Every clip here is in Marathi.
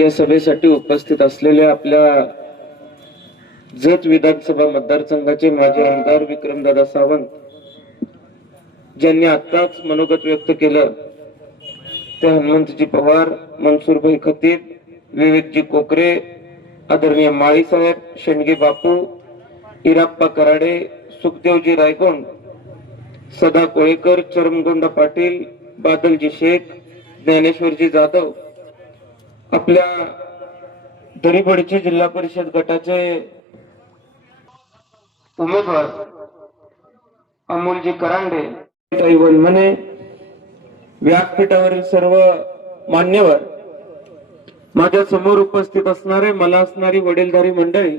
या सभेसाठी उपस्थित असलेल्या आपल्या जत विधानसभा मतदारसंघाचे माजी आमदार विक्रमदादा सावंत, ज्यांनी आताच मनोगत व्यक्त केलं, ते हनुमंतजी पवार, मनसूरभाई खतीब, विवेकजी कोकरे, आदरणीय माळी साहेब, शेंडगे बापू, इराप्पा कराडे, सुखदेवजी रायगोंड, सदा कोळेकर, चरमगोंडा पाटील, बादलजी शेख, ज्ञानेश्वरजी जाधव, आपल्या दरीबडचे जिल्हा परिषद गटाचे उमेदवार अमोलजी करांडे, ताई वनमने, व्यासपीठावरील सर्व मान्यवर, माझ्या समोर उपस्थित असणारे मला असणारी वडीलधारी मंडळी,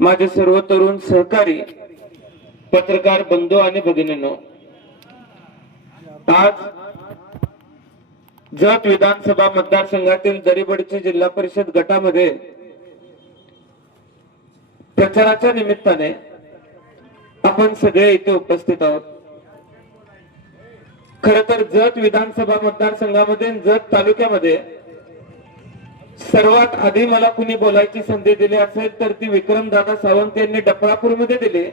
माझे सर्व तरुण सहकारी, पत्रकार बंधू आणि भगिनींनो, आज जत विधानसभा मतदारसंघातील दरीबडची जिल्हा परिषद गटामध्ये प्रचाराच्या निमित्ताने आपण सगळे इथे उपस्थित आहोत. खर तर जत विधानसभा मतदारसंघामध्ये, जत तालुक्यामध्ये सर्वात आधी मला कुणी बोलायची संधी दिली असेल तर ती विक्रमदादा सावंत यांनी डफळापूरमध्ये दिली.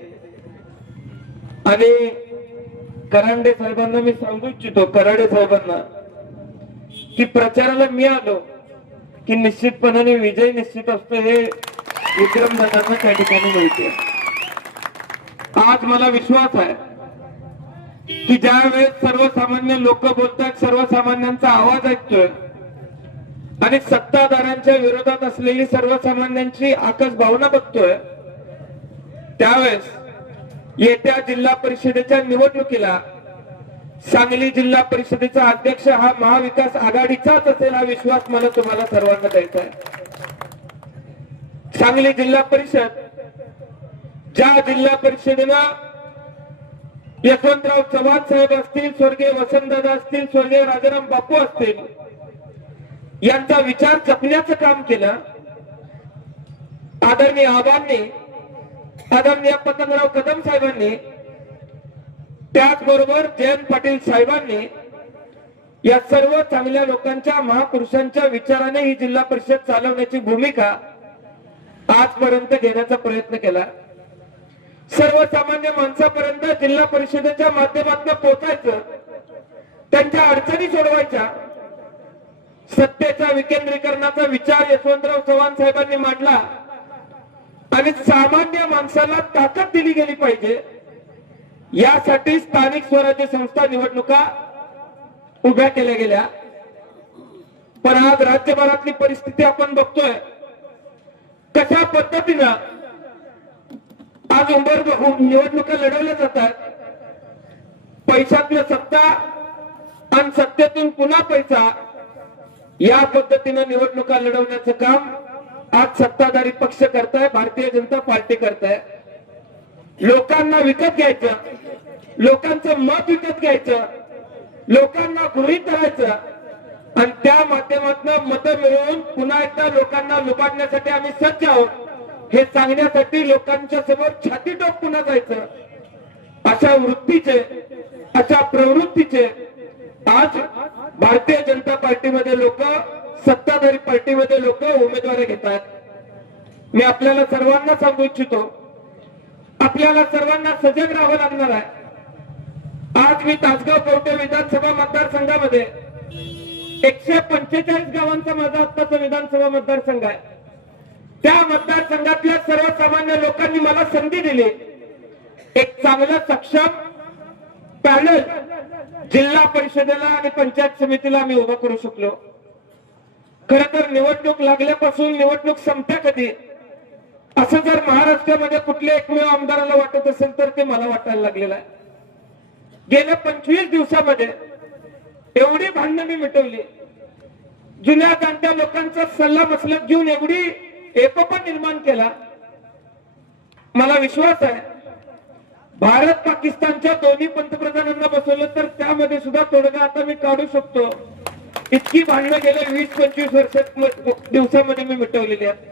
आणि करांडे साहेबांना मी सांगू इच्छितो, कराडे साहेबांना, की प्रचाराला मी आलो की निश्चितपणाने विजय निश्चित असतो हे विक्रमदादांना त्या ठिकाणी माहिती आहे. आज मला विश्वास आहे की ज्या वेळेस सर्वसामान्य लोक बोलतात, सर्वसामान्यांचा आवाज ऐकतोय आणि सत्ताधाऱ्यांच्या विरोधात असलेली सर्वसामान्यांची आकस भावना बघतोय, त्यावेळेस येत्या जिल्हा परिषदेच्या निवडणुकीला सांगली जिल्हा परिषदेचा अध्यक्ष हा महाविकास आघाडीचाच असेल, हा विश्वास मला तुम्हाला सर्वांना द्यायचा आहे. सांगली जिल्हा परिषद, ज्या जिल्हा परिषदेनं यशवंतराव चव्हाण साहेब असतील, स्वर्गीय वसंतदादा असतील, स्वर्गीय राजाराम बापू असतील, यांचा विचार जपण्याचं काम केलं. आदरणीय आबांनी, आदरणीय पतंगराव कदम साहेबांनी, त्याचबरोबर जयंत पाटील साहेबांनी, या सर्व चांगल्या लोकांच्या, महापुरुषांच्या विचाराने ही जिल्हा परिषद चालवण्याची भूमिका आजपर्यंत घेण्याचा प्रयत्न केला. सर्वसामान्य माणसापर्यंत जिल्हा परिषदेच्या माध्यमातून पोहोचायचं, त्यांच्या अडचणी सोडवायच्या, सत्तेच्या विकेंद्रीकरणाचा विचार यशवंतराव चव्हाण साहेबांनी मांडला आणि सामान्य माणसाला ताकद दिली गेली पाहिजे, यासाठी स्थानिक स्वराज्य संस्था निवडणुका उभ्या केल्या गेल्या. पण आज राज्यभरातली परिस्थिती आपण बघतोय, कशा पद्धतीनं आज निवडणुका लढवल्या जातात. पैशातलं सत्ता आणि सत्तेतून पुन्हा पैसा, या पद्धतीनं निवडणुका लढवण्याचं काम आज सत्ताधारी पक्ष करताय, भारतीय जनता पार्टी करताय. लोकांना विकत घ्यायचं, लोकांचं मत विकत घ्यायचं, लोकांना गृहीत धरायचं आणि त्या माध्यमातून मतं मिळवून पुन्हा एकदा लोकांना लुबाडण्यासाठी आम्ही सज्ज आहोत हे सांगण्यासाठी लोकांच्या समोर छाती टोक पुन्हा जायचं, अशा वृत्तीचे, अशा प्रवृत्तीचे आज भारतीय जनता पार्टीमध्ये लोक, सत्ताधारी पार्टीमध्ये लोक उमेदवारी घेतात. मी आपल्याला सर्वांना सांगू इच्छितो, आपल्याला सर्वांना सजग राहावं लागणार आहे. आज मी तासगाव कवठे विधानसभा मतदारसंघामध्ये 145 गावांचा माझा आत्ताचा विधानसभा मतदारसंघ आहे. त्या मतदारसंघातल्या सर्वसामान्य लोकांनी मला संधी दिली. एक चांगलं सक्षम पॅनल जिल्हा परिषदेला आणि पंचायत समितीला आम्ही उभं करू शकलो. खर तर निवडणूक लागल्यापासून निवडणूक संपत्या कधी, असं जर महाराष्ट्रामध्ये कुठल्या एकमेव आमदाराला वाटत असेल तर ते मला वाटायला लागलेलं आहे. गेल्या 25 दिवसामध्ये एवढी भांडणं मी मिटवली, जुन्या जाणत्या लोकांचा सल्ला मसलत घेऊन एवढी एकोपा निर्माण केला. मला विश्वास आहे भारत पाकिस्तानच्या दोन्ही पंतप्रधानांना बसवलं तर त्यामध्ये सुद्धा तोडगा आता मी काढू शकतो. इतकी भांडणं गेल्या 20-25 दिवसामध्ये मी मिटवलेली आहेत.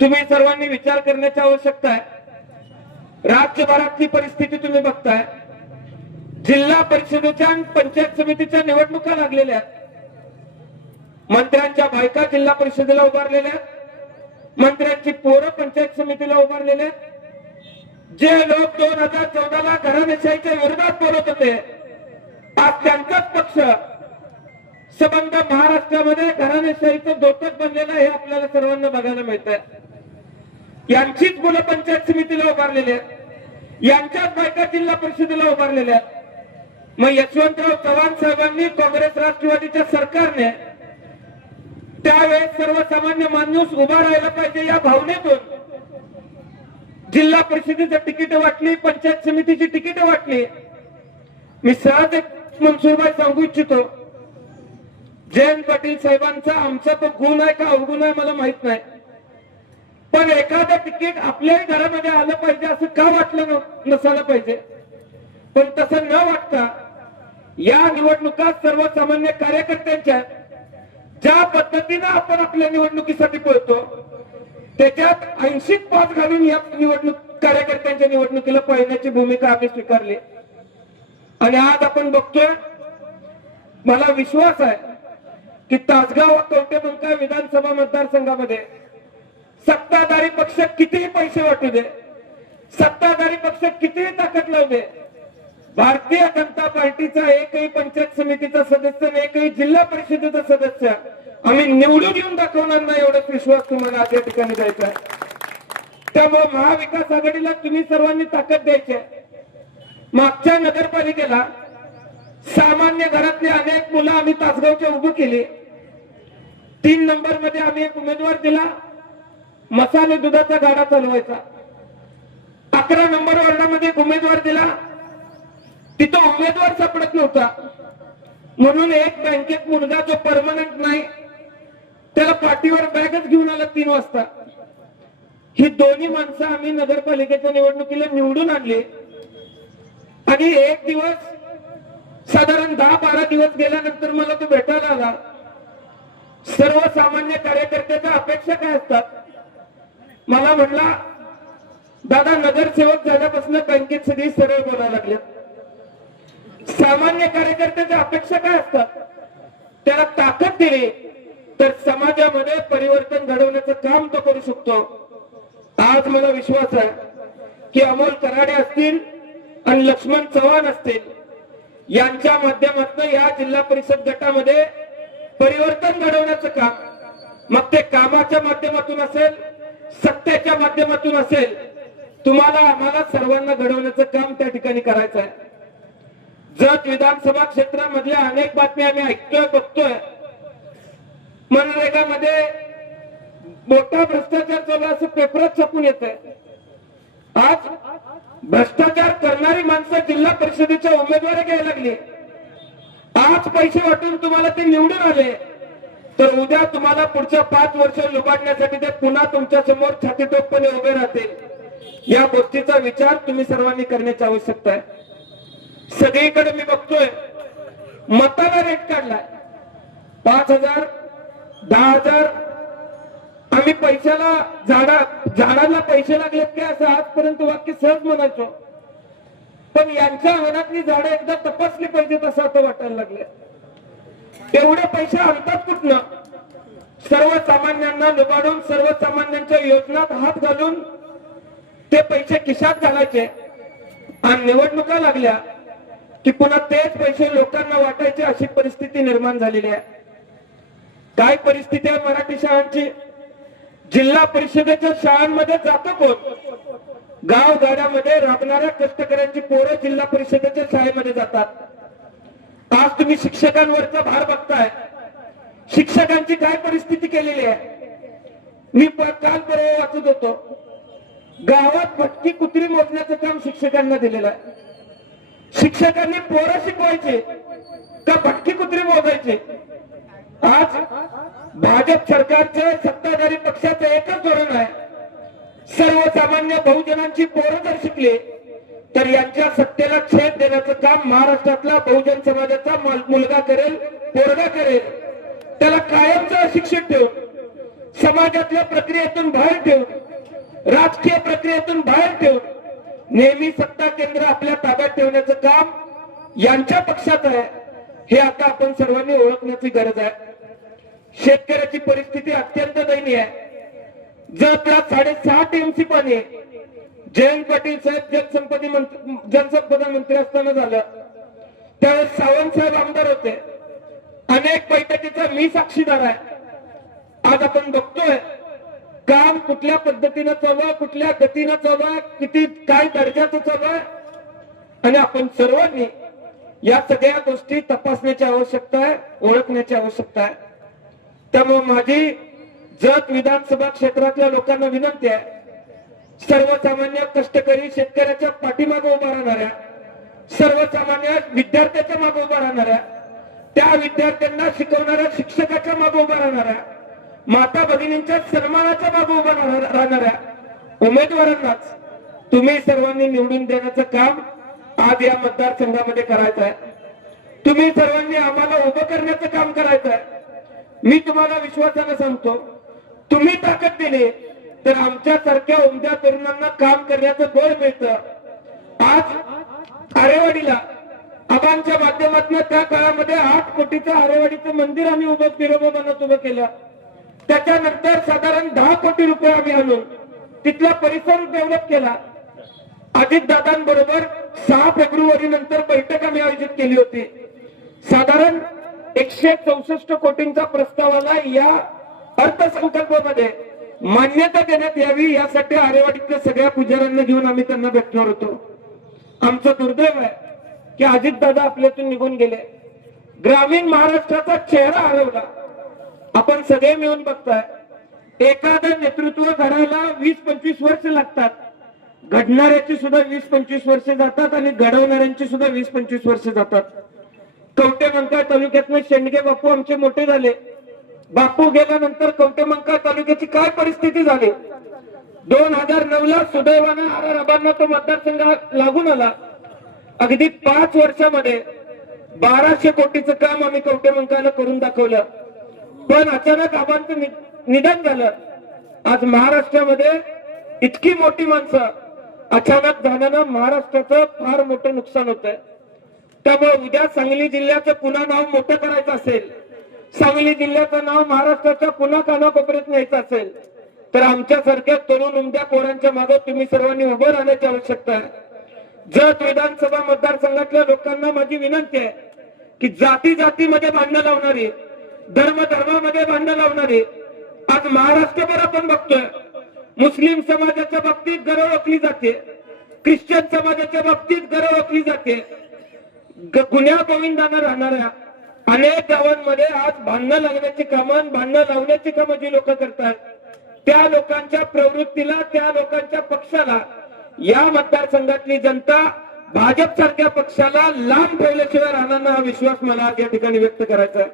तुम्ही सर्वांनी विचार करण्याची आवश्यकता आहे. राज्यभरातली परिस्थिती तुम्ही बघताय, जिल्हा परिषदेच्या आणि पंचायत समितीच्या निवडणुका लागलेल्या आहेत. मंत्र्यांच्या बायका जिल्हा परिषदेला उभारलेल्या, मंत्र्यांची पोरं पंचायत समितीला उभारलेले, जे लोक 2014ला घराणेशाहीच्या विरोधात बोलत होते, आज त्यांचाच पक्ष संबंध महाराष्ट्रामध्ये घराणेशाहीचं दोतक बनलेलं हे आपल्याला सर्वांना बघायला मिळतंय. यांचीच मुलं पंचायत समितीला उभारलेली आहेत, यांच्याच बायका जिल्हा परिषदेला उभारलेल्या आहेत. मग यशवंतराव चव्हाण साहेबांनी, काँग्रेस राष्ट्रवादीच्या सरकारने त्यावेळेस सर्वसामान्य माणूस उभा राहायला पाहिजे या भावनेतून जिल्हा परिषदेची तिकीट वाटली, पंचायत समितीची तिकीट वाटली. मी सहज एक मनसुरबाई सांगू इच्छितो, जयंत पाटील साहेबांचा आमचा तो गुण आहे का अवगुण आहे मला माहित नाही, पण एखादं तिकीट आपल्याही घरामध्ये आलं पाहिजे असं का वाटलं नसायला पाहिजे. पण तसं न वाटता या निवडणुकात सर्वसामान्य कार्यकर्त्यांच्या ज्या पद्धतीनं आपण आपल्या निवडणुकीसाठी पळतो त्याच्यात 80 पास घालून या निवडणूक कार्यकर्त्यांच्या निवडणुकीला पळण्याची भूमिका आम्ही स्वीकारली. आणि आज आपण बघतोय, मला विश्वास आहे की तासगाव कवठेमंकाळ विधानसभा मतदारसंघामध्ये सत्ताधारी पक्ष कितीही पैसे वाटू दे, सत्ताधारी पक्ष कितीही ताकद लावू दे, भारतीय जनता पार्टीचा एकही पंचायत समितीचा सदस्य आणि एकही जिल्हा परिषदेचा सदस्य आम्ही निवडून येऊन दाखवणार नाही, एवढाच विश्वास तुम्हाला आज या ठिकाणी द्यायचा आहे. त्यामुळे महाविकास आघाडीला तुम्ही सर्वांनी ताकद द्यायची आहे. मागच्या नगरपालिकेला सामान्य घरातली अनेक मुलं आम्ही तासगावच्या उभी केली. 3 नंबर मध्ये आम्ही एक उमेदवार दिला, मसाले दुधाचा गाडा चालवायचा. 11 नंबर वॉर्डामध्ये एक उमेदवार दिला, तिथं उमेदवार सापडत नव्हता, म्हणून एक बँकेत मुलगा जो परमनंट नाही त्याला पाठीवर बॅगच घेऊन आला 3 वाजता. ही दोन्ही माणसं आम्ही नगरपालिकेच्या निवडणुकीला निवडून आणली. आणि एक दिवस साधारण 10-12 दिवस गेल्यानंतर मला तो भेटायला आला. सर्वसामान्य कार्यकर्त्याच्या अपेक्षा काय असतात, मला म्हणला, दादा नगरसेवक झाल्यापासून बँकेत सगळी सरळ बोलायला लागल्या. सामान्य कार्यकर्त्याच्या अपेक्षा काय असतात, त्याला ताकद दिली तर समाजामध्ये परिवर्तन घडवण्याचं काम तो करू शकतो. आज मला विश्वास आहे की अमोल कराडे असतील आणि लक्ष्मण चव्हाण असतील, यांच्या माध्यमातून या जिल्हा परिषद गटामध्ये परिवर्तन घडवण्याचं काम, मग ते कामाच्या माध्यमातून असेल, सत्तेच्या माध्यमातून असेल, तुम्हाला आम्हाला सर्वांना घडवण्याचं काम त्या ठिकाणी करायचं आहे. जत विधानसभा क्षेत्रामधल्या अनेक बातम्या आम्ही ऐकतोय, बघतोय. मनरेगामध्ये मोठा भ्रष्टाचार चालू असं पेपरात छापून येतंय. आज भ्रष्टाचार करणारी माणसं जिल्हा परिषदेच्या उमेदवारी घ्यायला लागली. आज पैसे वाटून तुम्हाला ते निवडून आले तर उद्या तुम्हाला पुढच्या 5 वर्ष लुबाडण्यासाठी ते पुन्हा तुमच्या समोर छातीतोपपणे उभे राहतील. या गोष्टीचा विचार तुम्ही सर्वांनी करण्याची आवश्यकता आहे. सगळीकडे मी बघतोय मताला रेट काढलाय 5,000, 10,000. आम्ही पैशाला झाडाला पैसे लागलेत काय असं आजपर्यंत वाक्य सहज म्हणायचो, पण यांच्या मनातली झाडं एकदा तपासली पाहिजेत असं आता वाटायला लागले. एवढे पैसे आणतात कुठनं? सर्वसामान्यांना लुबाडून, सर्वसामान्यांच्या योजनात हात घालून ते पैसे खिशात घालायचे आणि निवडणुका लागल्या की पुन्हा तेच पैसे लोकांना वाटायचे अशी परिस्थिती निर्माण झालेली आहे. काय परिस्थिती आहे मराठी शाळांची? जिल्हा परिषदेच्या शाळांमध्ये जातो कोण? गावगाड्यामध्ये राबणाऱ्या कष्टकऱ्यांची पोरं जिल्हा परिषदेच्या शाळेमध्ये जातात. आज तुम्ही शिक्षकांवरचा भार बघताय. शिक्षकांची काय परिस्थिती केलेली आहे? मी काल परवा वाचत होतो, गावात भटकी कुत्री मोजण्याचं काम शिक्षकांना दिलेलं आहे. शिक्षकांनी पोरं शिकवायचे का भटकी कुत्री मोजायचे? आज भाजप सरकारचे सत्ताधारी पक्षाचं एकच धोरण आहे, सर्वसामान्य बहुजनांची पोरं जर शिकले तर यांच्या सत्तेला छेद देण्याचं काम महाराष्ट्रातला बहुजन समाजाचा मुलगा करेल, पोरगा करेल. त्याला कायमचं अशिक्षित ठेवून, समाजातल्या प्रक्रियेतून बाहेर ठेवून, राजकीय प्रक्रियेतून बाहेर ठेवून नेहमी सत्ता केंद्र आपल्या ताब्यात ठेवण्याचं काम यांच्या पक्षात आहे. हे आता आपण सर्वांनी ओळखण्याची गरज आहे. शेतकऱ्याची परिस्थिती अत्यंत दयनीय आहे. जर त्या 6.5 टीएमसी पाणी जयंत पाटील साहेब जलसंपदा मंत्री असताना झालं, त्यावेळेस सावंत साहेब आमदार होते. अनेक बैठकीचा मी साक्षीदार आहे. आज आपण बघतोय काम कुठल्या पद्धतीनं चालू आहे, कुठल्या गतीनं चालू आहे, किती काय दर्जाचं चालू आहे, आणि आपण सर्वांनी या सगळ्या गोष्टी तपासण्याची आवश्यकता आहे, ओळखण्याची आवश्यकता आहे. त्यामुळे माझी जत विधानसभा क्षेत्रातल्या लोकांना विनंती आहे, सर्वसामान्य कष्टकरी शेतकऱ्याच्या पाठीमागे उभा राहणाऱ्या, सर्वसामान्य विद्यार्थ्याच्या मागे उभा राहणाऱ्या, त्या विद्यार्थ्यांना शिकवणाऱ्या शिक्षकाच्या मागे उभा राहणाऱ्या, माता भगिनींच्या सन्मानाच्या मागे उभा राहणाऱ्या उमेदवारांनाच तुम्ही सर्वांनी निवडून देण्याचं काम आज या मतदारसंघामध्ये करायचं आहे. तुम्ही सर्वांनी आम्हाला उभं करण्याचं काम करायचं आहे. मी तुम्हाला विश्वासानं सांगतो, तुम्ही ताकद दिली तर आमच्यासारख्या उमद्या तरुणांना काम करण्याचं बळ मिळतं. आज आरेवाडीला आबांच्या माध्यमातून त्या काळामध्ये 8 कोटीचं आरेवाडीचं मंदिर आम्ही उभं केलं. त्याच्यानंतर साधारण 10 कोटी रुपये आम्ही आणून तिथला परिसर डेव्हलप केला. अजितदादांबरोबर 6 फेब्रुवारी नंतर बैठक आम्ही आयोजित केली होती. साधारण 164 कोटींचा प्रस्तावाला या अर्थसंकल्पामध्ये मान्यता देण्यात यावी, यासाठी आरेवाडीतल्या सगळ्या पुजाऱ्यांना घेऊन आम्ही त्यांना भेटणार होतो. आमचं दुर्दैव आहे की अजितदादा आपल्यातून निघून गेले. ग्रामीण महाराष्ट्राचा चेहरा हरवला. आपण सगळे मिळून बघताय, एखादं नेतृत्व घडायला 20-25 वर्ष लागतात. घडणाऱ्याची सुद्धा 20-25 वर्ष जातात आणि घडवणाऱ्यांची सुद्धा 20-25 वर्ष जातात. कवटेमंकाळ तालुक्यातनं शेंडगे बापू आमचे मोठे झाले. बापू गेल्यानंतर कवटेमंकाळ तालुक्याची काय परिस्थिती झाली. 2009ला सुदैवानं आबांना तो मतदारसंघ लागून आला. अगदी 5 वर्षामध्ये 1200 कोटीचं काम आम्ही कवटेमंकाळला करून दाखवलं. पण अचानक आबांचं निधन झालं. आज महाराष्ट्रामध्ये इतकी मोठी माणसं अचानक झाल्यानं महाराष्ट्राचं फार मोठं नुकसान होतंय. त्यामुळे उद्या सांगली जिल्ह्याचं पुन्हा नाव मोठं करायचं असेल, सांगली जिल्ह्याचं नाव महाराष्ट्राच्या पुन्हा कानाकोपऱ्यात न्यायचं असेल, तर आमच्यासारख्या तरुण उमद्या पोरांच्या मागे तुम्ही सर्वांनी उभं राहण्याची आवश्यकता आहे. जत विधानसभा मतदारसंघातल्या लोकांना माझी विनंती आहे की जाती जातीमध्ये भांडणं लावणारी, धर्म धर्मामध्ये भांडणं लावणारी आज महाराष्ट्रभर आपण बघतोय. मुस्लिम समाजाच्या बाबतीत गरळ ओकली जाते, ख्रिश्चन समाजाच्या बाबतीत गरळ ओकली जाते. गुन्ह्या गोविंदानं राहणाऱ्या अनेक गावांमध्ये आज भांडणं लागण्याची कामं, भांडणं लावण्याची कामं जी लोक करतात, त्या लोकांच्या प्रवृत्तीला, त्या लोकांच्या पक्षाला या मतदारसंघातली जनता भाजप सारख्या पक्षाला लांब ठेवल्याशिवाय राहणार नाही, हा विश्वास मला आज या ठिकाणी व्यक्त करायचा आहे.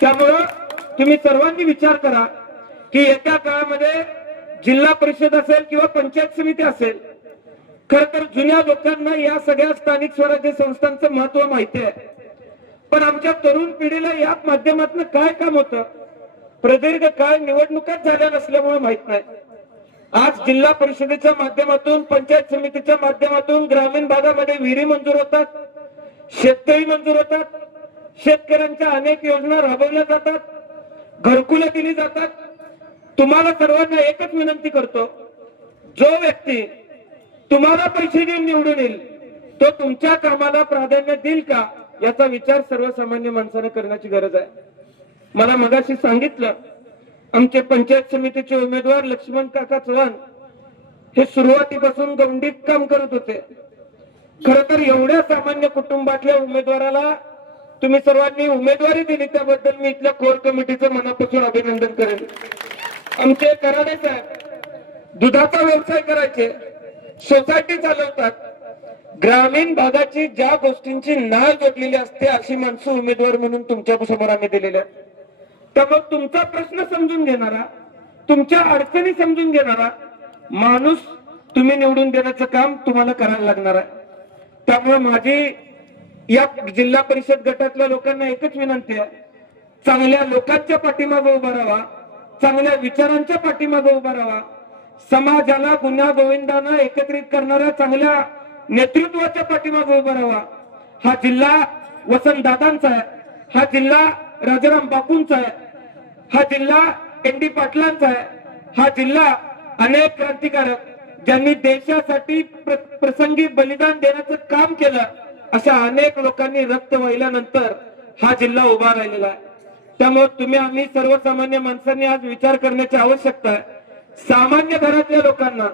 त्यामुळं तुम्ही सर्वांनी विचार करा की येत्या काळामध्ये जिल्हा परिषद असेल किंवा पंचायत समिती असेल, खर तर जुन्या लोकांना या सगळ्या स्थानिक स्वराज्य संस्थांचं महत्व माहिती आहे. पण आमच्या तरुण पिढीला या माध्यमातून काय काम होतं, प्रदीर्घ काळ निवडणुकाच झाल्या नसल्यामुळे माहित नाही. आज जिल्हा परिषदेच्या माध्यमातून, पंचायत समितीच्या माध्यमातून ग्रामीण भागामध्ये विहिरी मंजूर होतात, शेततळी मंजूर होतात, शेतकऱ्यांच्या अनेक योजना राबवल्या जातात, घरकुलं दिली जातात. तुम्हाला सर्वांना एकच विनंती करतो, जो व्यक्ती तुम्हाला पैसे देऊन निवडून येईल तो तुमच्या कामाला प्राधान्य देईल का, याचा विचार सर्वसामान्य माणसाने करण्याची गरज आहे. मला मगाशी सांगितलं, आमचे पंचायत समितीचे उमेदवार लक्ष्मण काका चव्हाण हे सुरुवातीपासून गंभीर काम करत होते. खर तर एवढ्या सामान्य कुटुंबातल्या उमेदवाराला तुम्ही सर्वांनी उमेदवारी दिली, त्याबद्दल मी इथल्या कोर कमिटीचं मनापासून अभिनंदन करेन. आमचे कराडे साहेब दुधाचा व्यवसाय करायचे, सोसायटी चालवतात. ग्रामीण भागाची ज्या गोष्टींची नाळ जोडलेली असते अशी माणसं उमेदवार म्हणून तुमच्या समोर आम्ही दिलेल्या. त्यामुळे तुमचा प्रश्न समजून घेणारा, तुमच्या अडचणी समजून घेणारा माणूस तुम्ही निवडून देण्याचं काम तुम्हाला करायला लागणार आहे. त्यामुळे माझी या जिल्हा परिषद गटातल्या लोकांना एकच विनंती आहे, चांगल्या लोकांच्या पाठीमागे उभा राहा, चांगल्या विचारांच्या पाठीमागे उभा राहा, समाजाला गुन्हा गोविंदानं एकत्रित करणाऱ्या चांगल्या नेतृत्वाच्या पाठीमागे उभा राहा. हा जिल्हा वसंतदादांचा आहे, हा जिल्हा राजाराम बापूंचा आहे. हा जिल्हा एन.डी. पाटलांचा आहे. हा जिल्हा अनेक क्रांतिकारक ज्यांनी देशासाठी प्रसंगी बलिदान देण्याचं काम केलं, अशा अनेक लोकांनी रक्त वाहिल्यानंतर हा जिल्हा उभा राहिलेला आहे. त्यामुळे तुम्ही आम्ही सर्वसामान्य माणसांनी आज विचार करण्याची आवश्यकता आहे. सामान्य घरातल्या लोकांना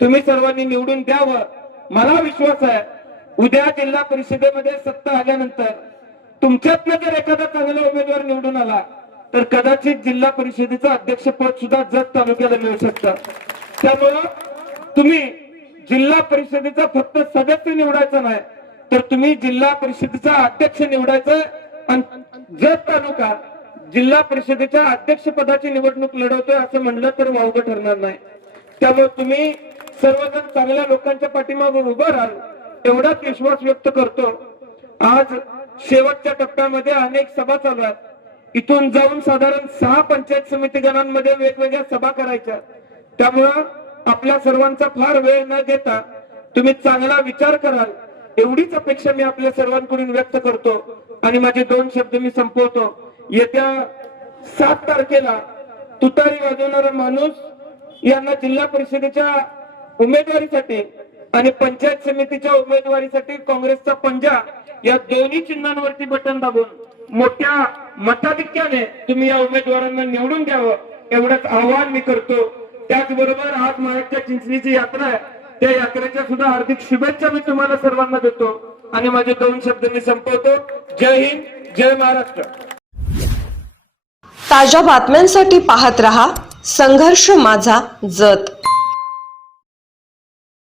तुम्ही सर्वांनी निवडून द्यावं. मला विश्वास आहे उद्या जिल्हा परिषदेमध्ये सत्ता आल्यानंतर तुमच्यातनं जर एखादा चांगला उमेदवार निवडून आला तर कदाचित जिल्हा परिषदेचं अध्यक्षपद सुद्धा जत तालुक्याला मिळू शकतं. त्यामुळं तुम्ही जिल्हा परिषदेचा फक्त सदस्य निवडायचा नाही, तर तुम्ही जिल्हा परिषदेचा अध्यक्ष निवडायचं आणि जत तालुका जिल्हा परिषदेच्या अध्यक्षपदाची निवडणूक लढवतोय असं म्हणलं तर वावगं ठरणार नाही. त्यामुळे तुम्ही सर्वजण चांगल्या लोकांच्या पाठीमागे उभं राहाल एवढाच विश्वास व्यक्त करतो. आज शेवटच्या टप्प्यामध्ये अनेक सभा चालू आहेत. इथून जाऊन साधारण 6 पंचायत समिती गणांमध्ये वेगवेगळ्या सभा करायच्या. त्यामुळं आपल्या सर्वांचा फार वेळ न घेता तुम्ही चांगला विचार कराल एवढीच अपेक्षा मी आपल्या सर्वांकडून व्यक्त करतो आणि माझे 2 शब्द मी संपवतो. येत्या 7 तारखेला तुतारी वाजवणारा माणूस यांना जिल्हा परिषदेच्या उमेदवारीसाठी आणि पंचायत समितीच्या उमेदवारीसाठी काँग्रेसचा पंजा या दोन्ही चिन्हांवरती बटन दाबून मोठ्या मताधिक्याने तुम्ही या उमेदवारांना निवडून द्यावं एवढंच आवाहन मी करतो. त्याचबरोबर आज महाराष्ट्र चिंचणीची यात्रा आहे, त्या यात्रेच्या सुद्धा हार्दिक शुभेच्छा मी तुम्हाला सर्वांना देतो आणि माझे 2 शब्द मी संपवतो. जय हिंद, जय महाराष्ट्र. ताज्या बातम्यांसाठी पाहत रहा संघर्ष माझा जत.